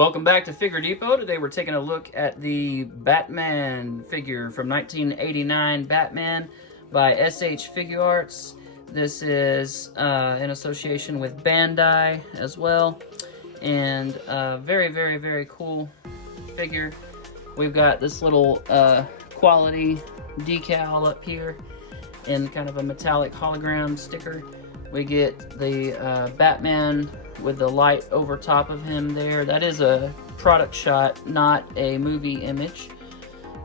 Welcome back to Figure Depot. Today we're taking a look at the Batman figure from 1989, Batman by SH Figuarts. This is in association with Bandai as well, and very cool figure. We've got this little quality decal up here in kind of a metallic hologram sticker. We get the Batman with the light over top of him there. That is a product shot, not a movie image,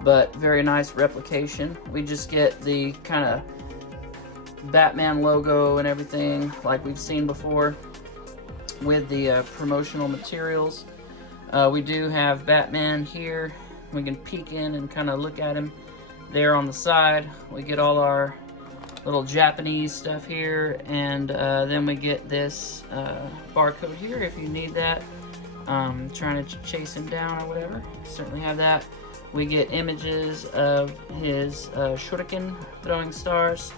but very nice replication. We just get the kind of Batman logo and everything like we've seen before with the promotional materials. We do have Batman here. We can peek in and kind of look at him there on the side. We get all our little Japanese stuff here, and then we get this barcode here if you need that. Trying to chase him down or whatever, certainly have that. We get images of his shuriken throwing stars.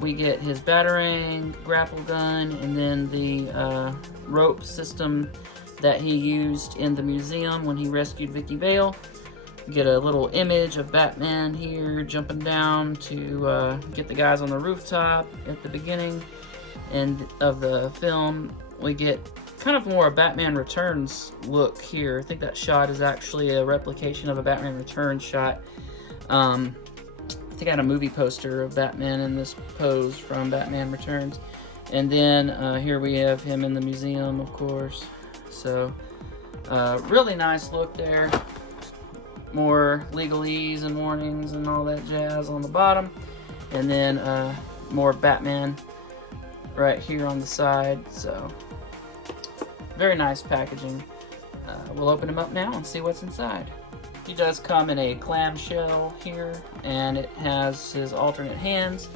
We get his batarang, grapple gun, and then the rope system that he used in the museum when he rescued Vicky Vale. Get a little image of Batman here jumping down to get the guys on the rooftop at the beginning and of the film. We get kind of more a Batman Returns look here. I think that shot is actually a replication of a Batman Returns shot. I think I had a movie poster of Batman in this pose from Batman Returns. And then here we have him in the museum, of course. So really nice look there. More legalese and warnings and all that jazz on the bottom, and then more Batman right here on the side. So very nice packaging. We'll open him up now and see what's inside. He does come in a clamshell here, and it has his alternate hands.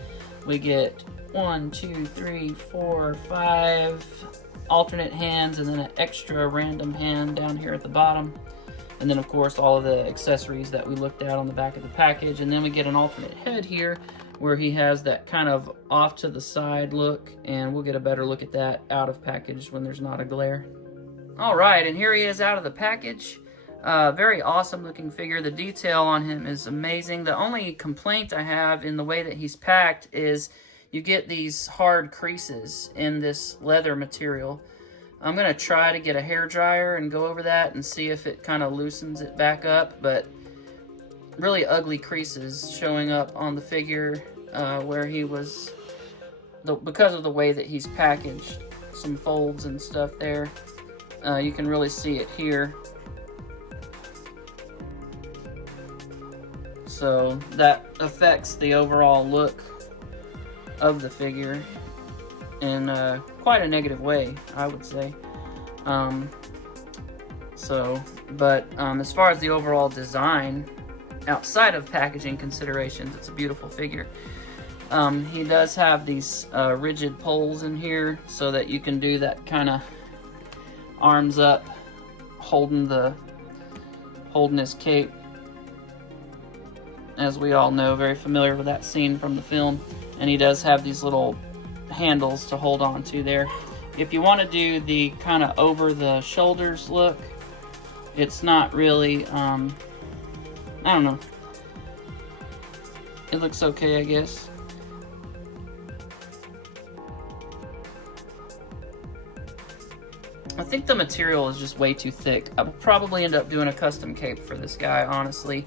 We get 1, 2, 3, 4, 5 alternate hands, and then an extra random hand down here at the bottom. And then, of course, all of the accessories that we looked at on the back of the package. And then we get an alternate head here where he has that kind of off to the side look. And we'll get a better look at that out of package when there's not a glare. All right, and here he is out of the package. Very awesome looking figure. The detail on him is amazing. The only complaint I have in the way that he's packed is you get these hard creases in this leather material. I'm going to try to get a hair dryer and go over that and see if it kind of loosens it back up, but really ugly creases showing up on the figure where he was, because of the way that he's packaged. Some folds and stuff there. You can really see it here. So that affects the overall look of the figure in quite a negative way, I would say. As far as the overall design, outside of packaging considerations, it's a beautiful figure. He does have these rigid poles in here so that you can do that kind of arms up, holding his cape. As we all know, very familiar with that scene from the film. And he does have these little handles to hold on to there. If you want to do the kind of over the shoulders look, it's not really, I don't know. It looks okay, I guess. I think the material is just way too thick. I'll probably end up doing a custom cape for this guy, honestly.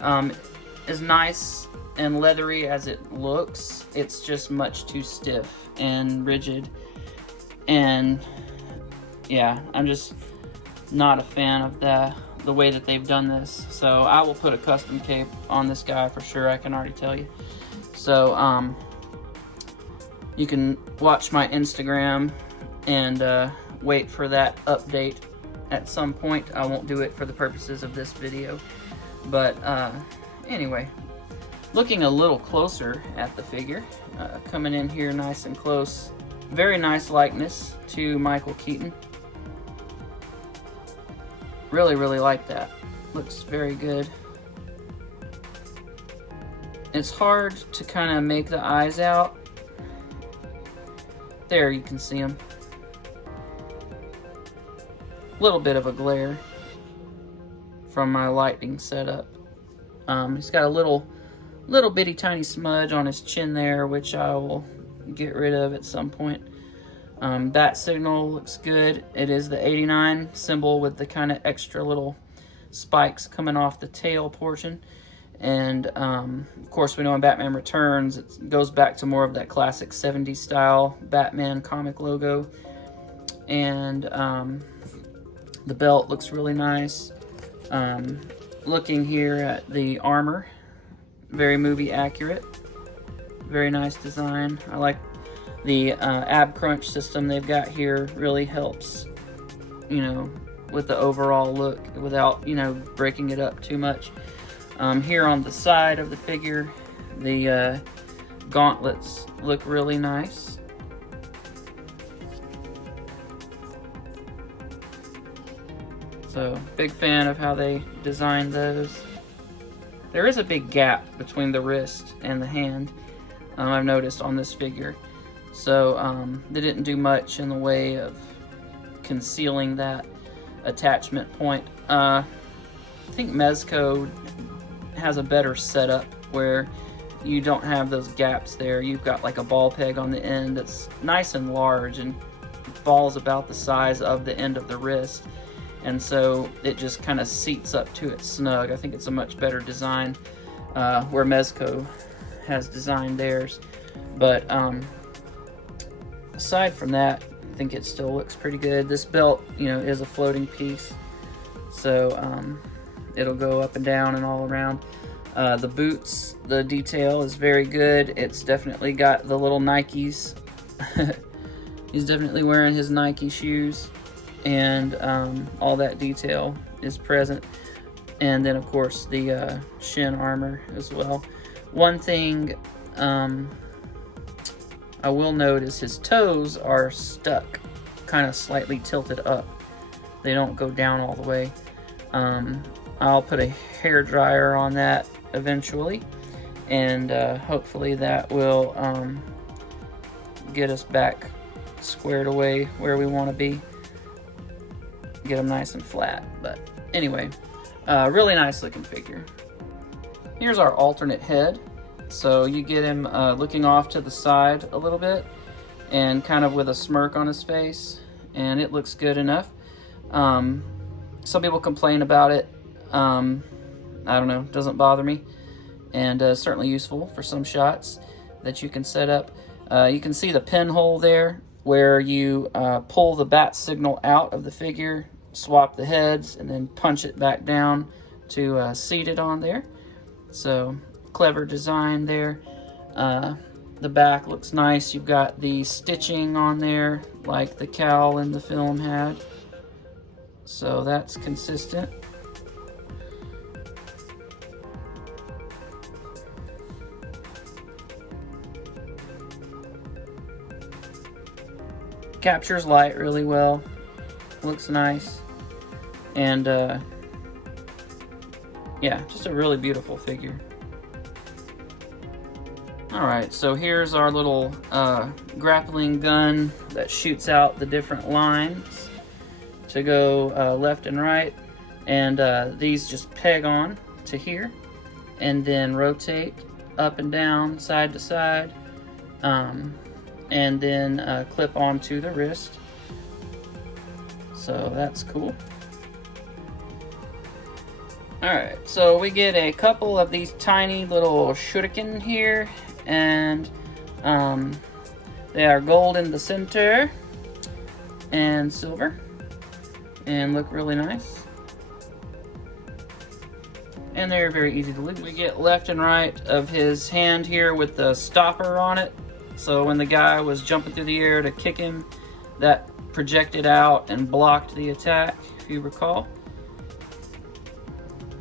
As nice and leathery as it looks, it's just much too stiff and rigid. And yeah, I'm just not a fan of the way that they've done this. So I will put a custom cape on this guy for sure, I can already tell you. So you can watch my Instagram and wait for that update at some point. I won't do it for the purposes of this video. But anyway, looking a little closer at the figure, coming in here nice and close. Very nice likeness to Michael Keaton. Really like that. Looks very good. It's hard to kind of make the eyes out. There, you can see them. little bit of a glare from my lighting setup. He's got a little bitty tiny smudge on his chin there, which I will get rid of at some point. Bat signal looks good. It is the 89 symbol with the kind of extra little spikes coming off the tail portion. And of course, we know in Batman Returns, it goes back to more of that classic 70s style Batman comic logo. And the belt looks really nice. Looking here at the armor, very movie accurate. Very nice design. I like the ab crunch system they've got here. Really helps, you know, with the overall look without, you know, breaking it up too much. Here on the side of the figure, the gauntlets look really nice. So, big fan of how they designed those. There is a big gap between the wrist and the hand, I've noticed on this figure. So, they didn't do much in the way of concealing that attachment point. I think Mezco has a better setup where you don't have those gaps there. You've got like a ball peg on the end that's nice and large and falls about the size of the end of the wrist. And so it just kind of seats up to it snug. I think it's a much better design where Mezco has designed theirs. But aside from that, I think it still looks pretty good. This belt, you know, is a floating piece. So it'll go up and down and all around. The boots, the detail is very good. It's definitely got the little Nikes. He's definitely wearing his Nike shoes. And all that detail is present. And then, of course, the shin armor as well. One thing I will note is his toes are stuck, kind of slightly tilted up. They don't go down all the way. I'll put a hair dryer on that eventually, and hopefully that will get us back squared away where we want to be. Get them nice and flat. But anyway, really nice looking figure. Here's our alternate head. So you get him looking off to the side a little bit and kind of with a smirk on his face, and it looks good enough. Some people complain about it. I don't know, doesn't bother me, and certainly useful for some shots that you can set up. You can see the pinhole there where you pull the bat signal out of the figure, swap the heads, and then punch it back down to seat it on there. So clever design there. The back looks nice. You've got the stitching on there like the cowl in the film had. So that's consistent. Captures light really well. Looks nice. And yeah, just a really beautiful figure. Alright, so here's our little grappling gun that shoots out the different lines to go left and right. And these just peg on to here and then rotate up and down, side to side. And then clip onto the wrist. So that's cool. Alright, so we get a couple of these tiny little shuriken here, and they are gold in the center and silver, and look really nice. And they're very easy to lose. We get left and right of his hand here with the stopper on it. So when the guy was jumping through the air to kick him, that projected out and blocked the attack, if you recall.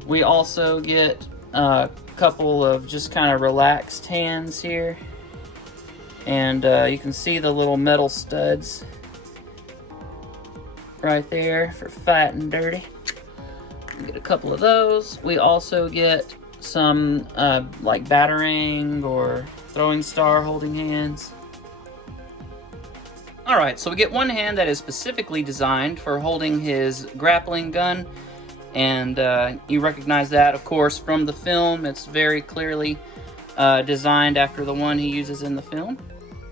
We also get a couple of just kind of relaxed hands here. And you can see the little metal studs right there for fat and dirty. We get a couple of those. We also get some like batarang or throwing star holding hands. All right, so we get one hand that is specifically designed for holding his grappling gun, and you recognize that, of course, from the film. It's very clearly designed after the one he uses in the film.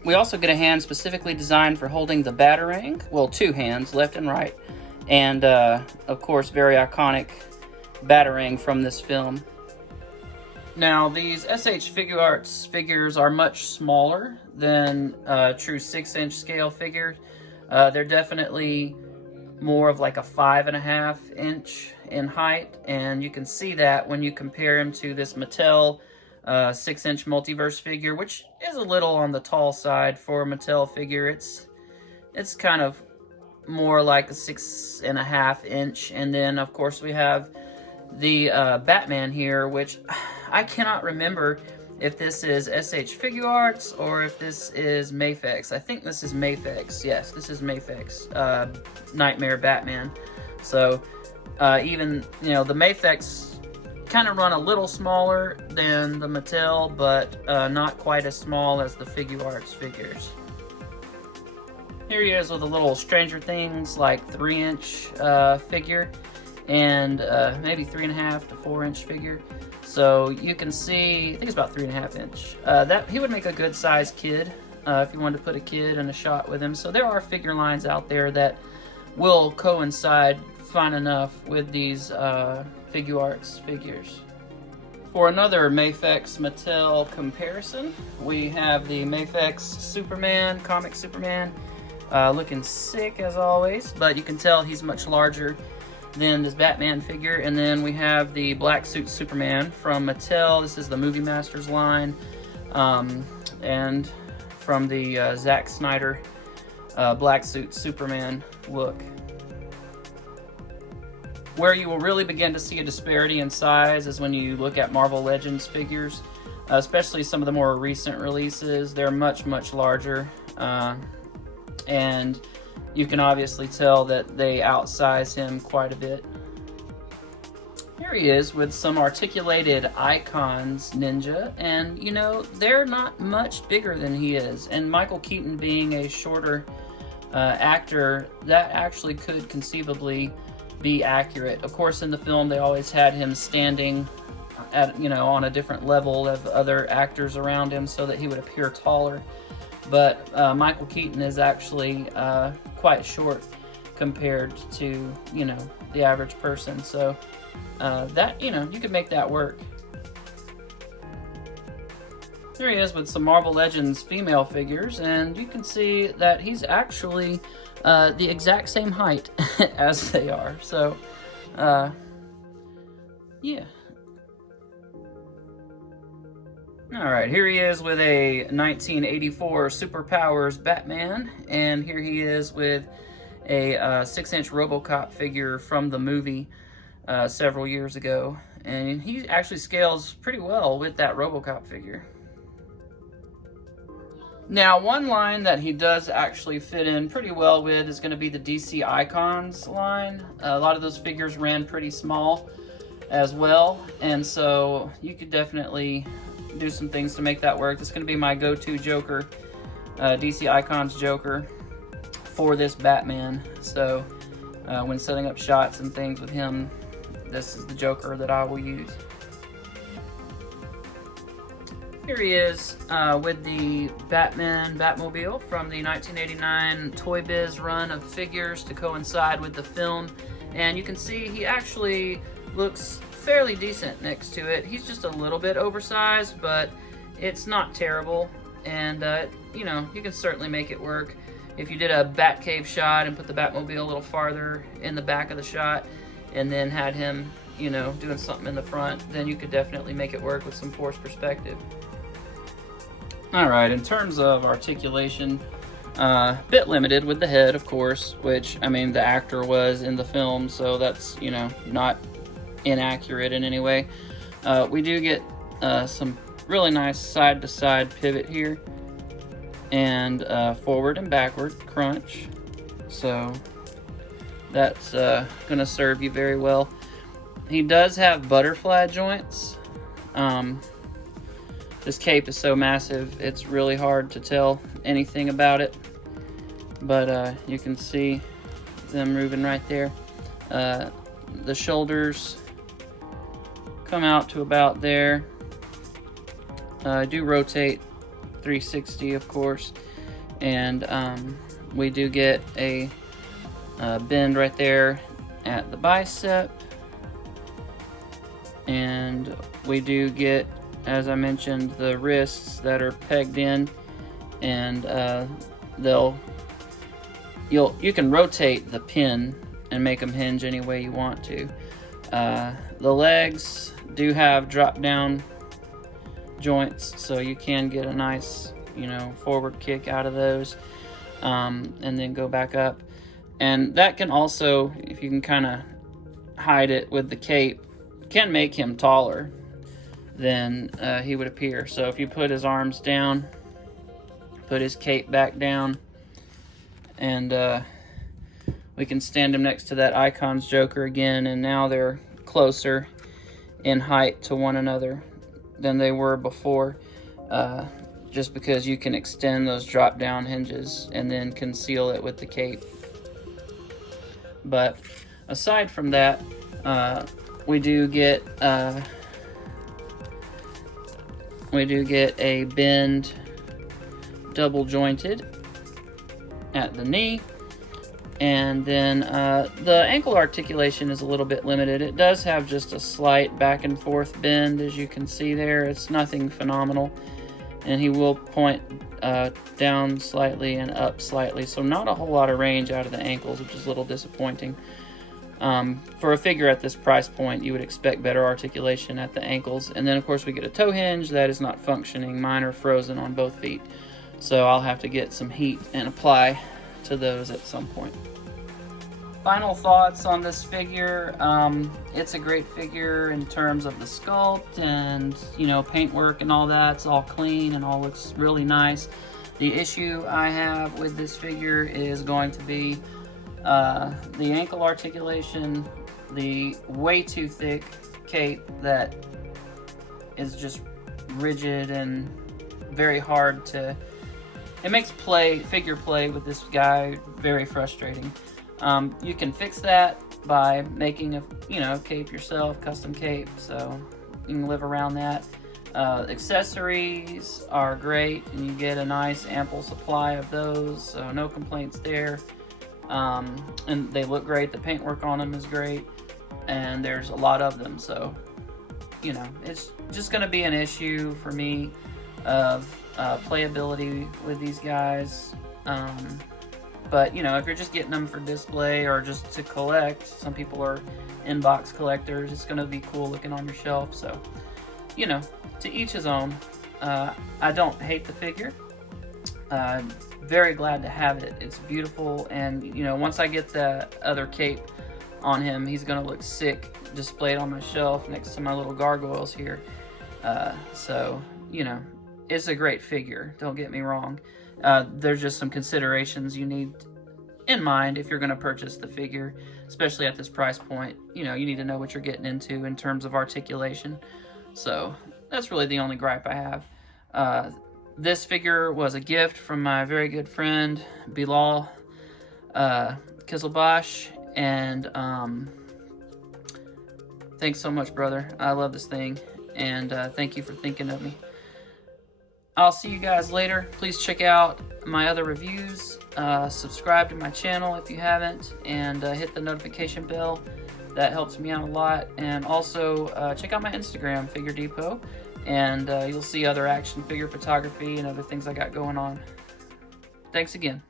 We also get a hand specifically designed for holding the batarang. Well, two hands, left and right, and of course, very iconic batarang from this film. Now, these SH figuarts figures are much smaller than true 6-inch scale figures. They're definitely more of like a 5.5 inch in height, and you can see that when you compare them to this Mattel 6-inch multiverse figure, which is a little on the tall side for a Mattel figure. It's kind of more like a 6.5 inch, and then of course we have the Batman here, which I cannot remember if this is SH Figuarts or if this is Mafex. I think this is Mafex. Yes, this is Mafex Nightmare Batman. So even, you know, the Mafex kind of run a little smaller than the Mattel, but not quite as small as the Figuarts figures. Here he is with a little Stranger Things like 3-inch figure, and maybe 3.5 to 4-inch figure. So you can see, I think it's about 3.5 inch. That he would make a good sized kid if you wanted to put a kid in a shot with him. So there are figure lines out there that will coincide fine enough with these Figuarts figures. For another Mafex Mattel comparison, we have the Mafex Superman, comic Superman, looking sick as always, but you can tell he's much larger than this Batman figure. And then we have the Black Suit Superman from Mattel. This is the Movie Masters line, and from the Zack Snyder Black Suit Superman look. Where you will really begin to see a disparity in size is when you look at Marvel Legends figures, especially some of the more recent releases. They're much, much larger, and you can obviously tell that they outsize him quite a bit. Here he is with some articulated icons ninja, and you know, they're not much bigger than he is. And Michael Keaton being a shorter actor, that actually could conceivably be accurate. Of course, in the film they always had him standing at, you know, on a different level of other actors around him so that he would appear taller. But Michael Keaton is actually quite short compared to, you know, the average person. So that, you know, you could make that work. There he is with some Marvel Legends female figures, and you can see that he's actually the exact same height as they are. So, yeah. Alright, here he is with a 1984 Superpowers Batman, and here he is with a 6-inch RoboCop figure from the movie several years ago, and he actually scales pretty well with that RoboCop figure. Now, one line that he does actually fit in pretty well with is going to be the DC Icons line. A lot of those figures ran pretty small as well, and so you could definitely do some things to make that work. This is going to be my go-to Joker, DC Icons Joker for this Batman. So when setting up shots and things with him, this is the Joker that I will use. Here he is with the Batmobile from the 1989 Toy Biz run of figures to coincide with the film. And you can see he actually looks fairly decent next to it. He's just a little bit oversized, but it's not terrible. And, you know, you can certainly make it work. If you did a Batcave shot and put the Batmobile a little farther in the back of the shot and then had him, you know, doing something in the front, then you could definitely make it work with some forced perspective. Alright, in terms of articulation, bit limited with the head, of course, which, I mean, the actor was in the film, so that's, you know, not inaccurate in any way. We do get some really nice side-to-side pivot here, and forward and backward crunch, so that's going to serve you very well. He does have butterfly joints. This cape is so massive, it's really hard to tell anything about it. but you can see them moving right there. The shoulders come out to about there. I do rotate 360, of course, and we do get a bend right there at the bicep, and we do get, as I mentioned, the wrists that are pegged in, and you can rotate the pin and make them hinge any way you want to. The legs do have drop down joints, so you can get a nice, forward kick out of those, and then go back up. And that can also, if you can kind of hide it with the cape, can make him taller than he would appear. So if you put his arms down, put his cape back down, and we can stand him next to that Icon's Joker again, and now they're closer in height to one another than they were before, just because you can extend those drop down hinges and then conceal it with the cape. But aside from that, we do get a bend double jointed at the knee. And then the ankle articulation is a little bit limited. It does have just a slight back and forth bend, as you can see there. It's nothing phenomenal. And he will point down slightly and up slightly, so not a whole lot of range out of the ankles, which is a little disappointing. For a figure at this price point, you would expect better articulation at the ankles. And then, of course, we get a toe hinge that is not functioning. Mine are frozen on both feet, so I'll have to get some heat and apply to those at some point. Final thoughts on this figure. It's a great figure in terms of the sculpt and, paintwork and all that. It's all clean and all looks really nice. The issue I have with this figure is going to be the ankle articulation, the way too thick cape that is just rigid and very hard to... It makes figure play with this guy very frustrating. You can fix that by making a cape yourself, custom cape, so you can live around that. Accessories are great, and you get a nice ample supply of those, so no complaints there. And they look great. The paintwork on them is great, and there's a lot of them, so it's just going to be an issue for me of playability with these guys. But if you're just getting them for display or just to collect, some people are inbox collectors, it's going to be cool looking on your shelf. So to each his own. I don't hate the figure. Very glad to have it. It's beautiful, and once I get the other cape on him, he's gonna look sick displayed on my shelf next to my little gargoyles here. So it's a great figure, don't get me wrong. There's just some considerations you need in mind if you're going to purchase the figure, especially at this price point. You need to know what you're getting into in terms of articulation. So that's really the only gripe I have. This figure was a gift from my very good friend Bilal Kizilbash, and thanks so much, brother. I love this thing, and thank you for thinking of me. I'll see you guys later. Please check out my other reviews. Subscribe to my channel if you haven't, and hit the notification bell. That helps me out a lot. And also check out my Instagram, Figure Depot, and you'll see other action figure photography and other things I got going on. Thanks again.